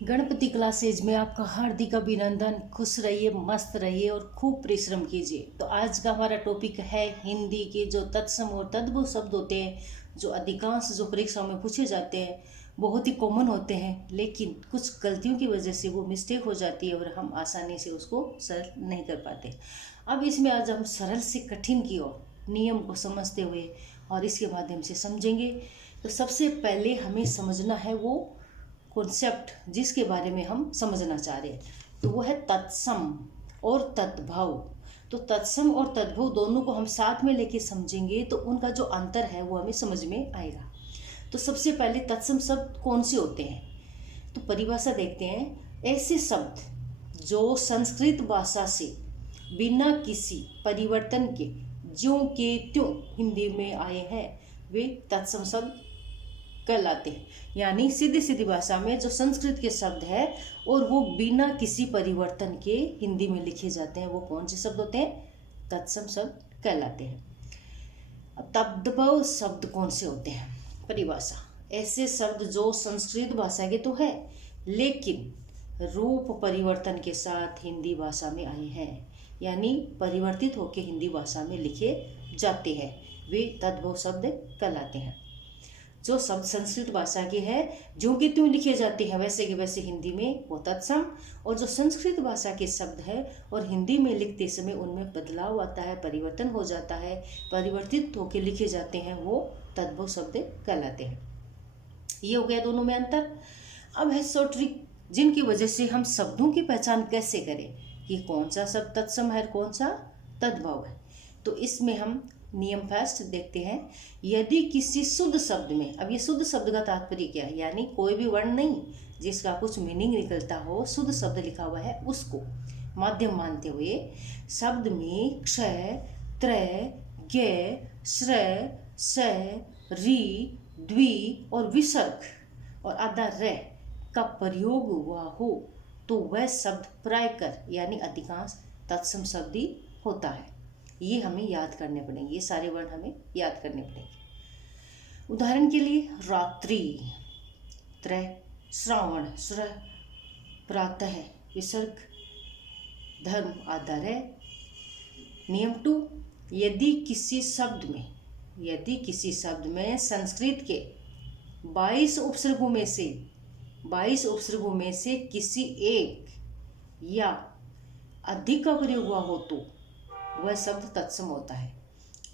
Ganpati classes में आपका हार्दिक अभिनंदन। खुश रहिए, मस्त रहिए और खूब परिश्रम कीजिए। तो आज का हमारा टॉपिक है हिंदी के जो तत्सम और तद्भव शब्द होते हैं, जो अधिकांश जो परीक्षाओं में पूछे जाते हैं, बहुत ही कॉमन होते हैं, लेकिन कुछ गलतियों की वजह से वो मिस्टेक हो जाती है और हम आसानी से उसको सरल नहीं कर पाते। अब इसमें आज हम सरल से कठिन की ओर नियम को समझते हुए और इसके माध्यम से समझेंगे। तो सबसे पहले हमें समझना है वो कॉन्सेप्ट जिसके बारे में हम समझना चाह रहे हैं, तो वो है तत्सम और तद्भव। तो तत्सम और तद्भव दोनों को हम साथ में लेके समझेंगे तो उनका जो अंतर है वो हमें समझ में आएगा। तो सबसे पहले तत्सम शब्द कौन से होते हैं, तो परिभाषा देखते हैं। ऐसे शब्द जो संस्कृत भाषा से बिना किसी परिवर्तन के ज्यों के त्यों हिंदी में आए हैं वे तत्सम शब्द कहलाते हैं। यानी सीधी सीधी भाषा में जो संस्कृत के शब्द है और वो बिना किसी परिवर्तन के हिंदी में लिखे जाते हैं, वो कौन से शब्द होते हैं? तत्सम शब्द कहलाते हैं। अब तद्भव शब्द कौन से होते हैं? परिभाषा, ऐसे शब्द जो संस्कृत भाषा के तो है लेकिन रूप परिवर्तन के साथ हिंदी भाषा में आए हैं, यानी परिवर्तित होकर हिंदी भाषा में लिखे जाते हैं, वे तद्भव शब्द कहलाते हैं। जो शब्द संस्कृत भाषा के हैं, जो कि त्यों लिखे जाते हैं वैसे के वैसे हिंदी में, वो तत्सम। और जो संस्कृत भाषा के शब्द है और हिंदी में लिखते समय उनमें बदलाव आता है, परिवर्तन हो जाता है, परिवर्तित होकर लिखे जाते हैं, वो तद्भव शब्द कहलाते हैं। ये हो गया दोनों में अंतर। अब है शॉर्ट ट्रिक, जिनकी वजह से हम शब्दों की पहचान कैसे करें कि कौन सा शब्द तत्सम है, कौन सा तद्भव है। तो इसमें हम नियम फर्स्ट देखते हैं। यदि किसी शुद्ध शब्द में, अब ये शुद्ध शब्द का तात्पर्य क्या है, यानी कोई भी वर्ण नहीं जिसका कुछ मीनिंग निकलता हो, शुद्ध शब्द लिखा हुआ है उसको माध्यम मानते हुए शब्द में क्षय, त्रय, ज्ञ, श्रय, सय, री, द्वि और विसर्ग और आधा रे का प्रयोग हुआ हो तो वह शब्द प्रायकर यानी अधिकांश तत्सम शब्द ही होता है। ये हमें याद करने पड़ेंगे, ये सारे वर्ण हमें याद करने पड़ेंगे। उदाहरण के लिए रात्रि, त्रय, श्रावण, श्र, प्रातः, विसर्ग, धर्म, आधार है। नियम 2, यदि किसी शब्द में संस्कृत के 22 उपसर्गों में से किसी एक या अधिक का प्रयोग हुआ हो तो वह शब्द तत्सम होता है।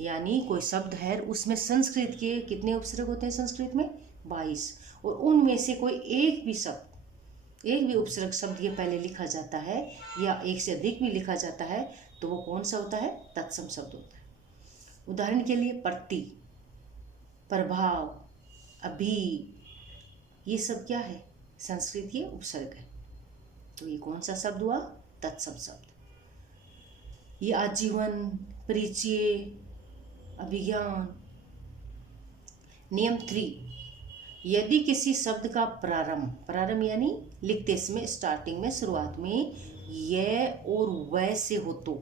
यानी कोई शब्द है, उसमें संस्कृत के कितने उपसर्ग होते हैं? संस्कृत में 22, और उनमें से कोई एक भी उपसर्ग शब्द के पहले लिखा जाता है या एक से अधिक भी लिखा जाता है तो वो कौन सा होता है? तत्सम शब्द होता है। उदाहरण के लिए प्रति, प्रभाव, अभी, ये सब क्या है? संस्कृत के उपसर्ग है। तो ये कौन सा शब्द हुआ? तत्सम शब्द। ये आजीवन, परिचय, अभिज्ञान। नियम 3, यदि किसी शब्द का प्रारंभ यानी लिखते समय स्टार्टिंग में, शुरुआत में यह और वह से हो तो,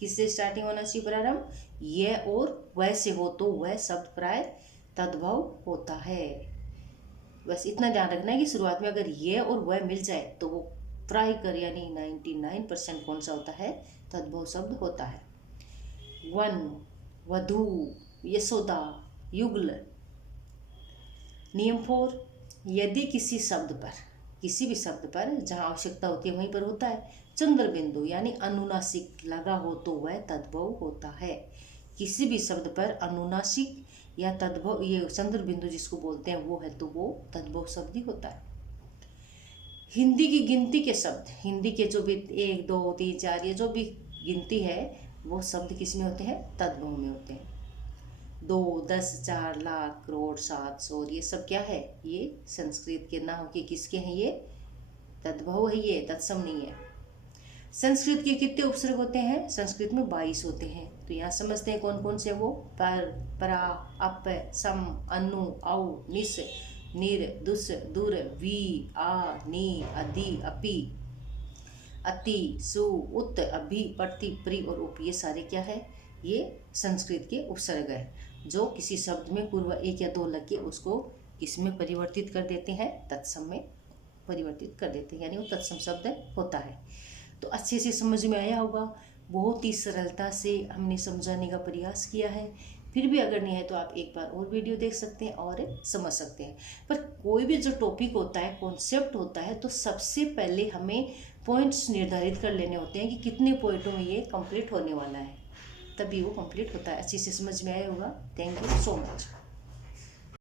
किससे स्टार्टिंग होना चाहिए? प्रारंभ यह और वह से हो तो वह शब्द प्राय तद्भव होता है। बस इतना ध्यान रखना है कि शुरुआत में अगर यह और वह मिल जाए तो वो प्रायकर यानी 99% कौन सा होता है? तद्भव शब्द होता है। वन, वधू, यशोदा, युगल। नियम 4, यदि किसी भी शब्द पर जहाँ आवश्यकता होती है वहीं पर होता है चंद्र बिंदु यानी अनुनासिक लगा हो तो वह तद्भव होता है। किसी भी शब्द पर अनुनासिक या तद्भव, ये चंद्र बिंदु जिसको बोलते हैं वो है, तो वो तद्भव शब्द ही होता है। हिंदी की गिनती के शब्द, हिंदी के जो भी 1, 2, 3, 4 ये जो भी गिनती है वो शब्द किस में होते हैं? तद्भव में होते हैं। 2, 10, 4, लाख, करोड़, 7, 100 ये सब क्या है? ये संस्कृत के ना होके किसके हैं? ये तद्भव है, ये तत्सम नहीं है। संस्कृत के कितने उपसर्ग होते हैं? संस्कृत में 22 होते हैं। तो यहाँ समझते हैं कौन कौन से वो? पर, परा, अप, सम, अनु, औ, निस, निर, दुस, दुर, वी, आ, नी, अधि, अपि, अति, सु, उत, अभि, प्रति, प्रि और उप, ये सारे क्या है? ये संस्कृत के उपसर्ग है जो किसी शब्द में पूर्व 1 या 2 लग के उसको किसमें परिवर्तित कर देते हैं? तत्सम में परिवर्तित कर देते हैं, यानी वो तत्सम शब्द होता है। तो अच्छे से समझ में आया होगा, बहुत ही सरलता से हमने समझाने का प्रयास किया है। फिर भी अगर नहीं है तो आप एक बार और वीडियो देख सकते हैं और समझ सकते हैं। पर कोई भी जो टॉपिक होता है, कॉन्सेप्ट होता है, तो सबसे पहले हमें पॉइंट्स निर्धारित कर लेने होते हैं कि कितने पॉइंटों में ये कंप्लीट होने वाला है, तभी वो कंप्लीट होता है। अच्छे से समझ में आया होगा। Thank you so much.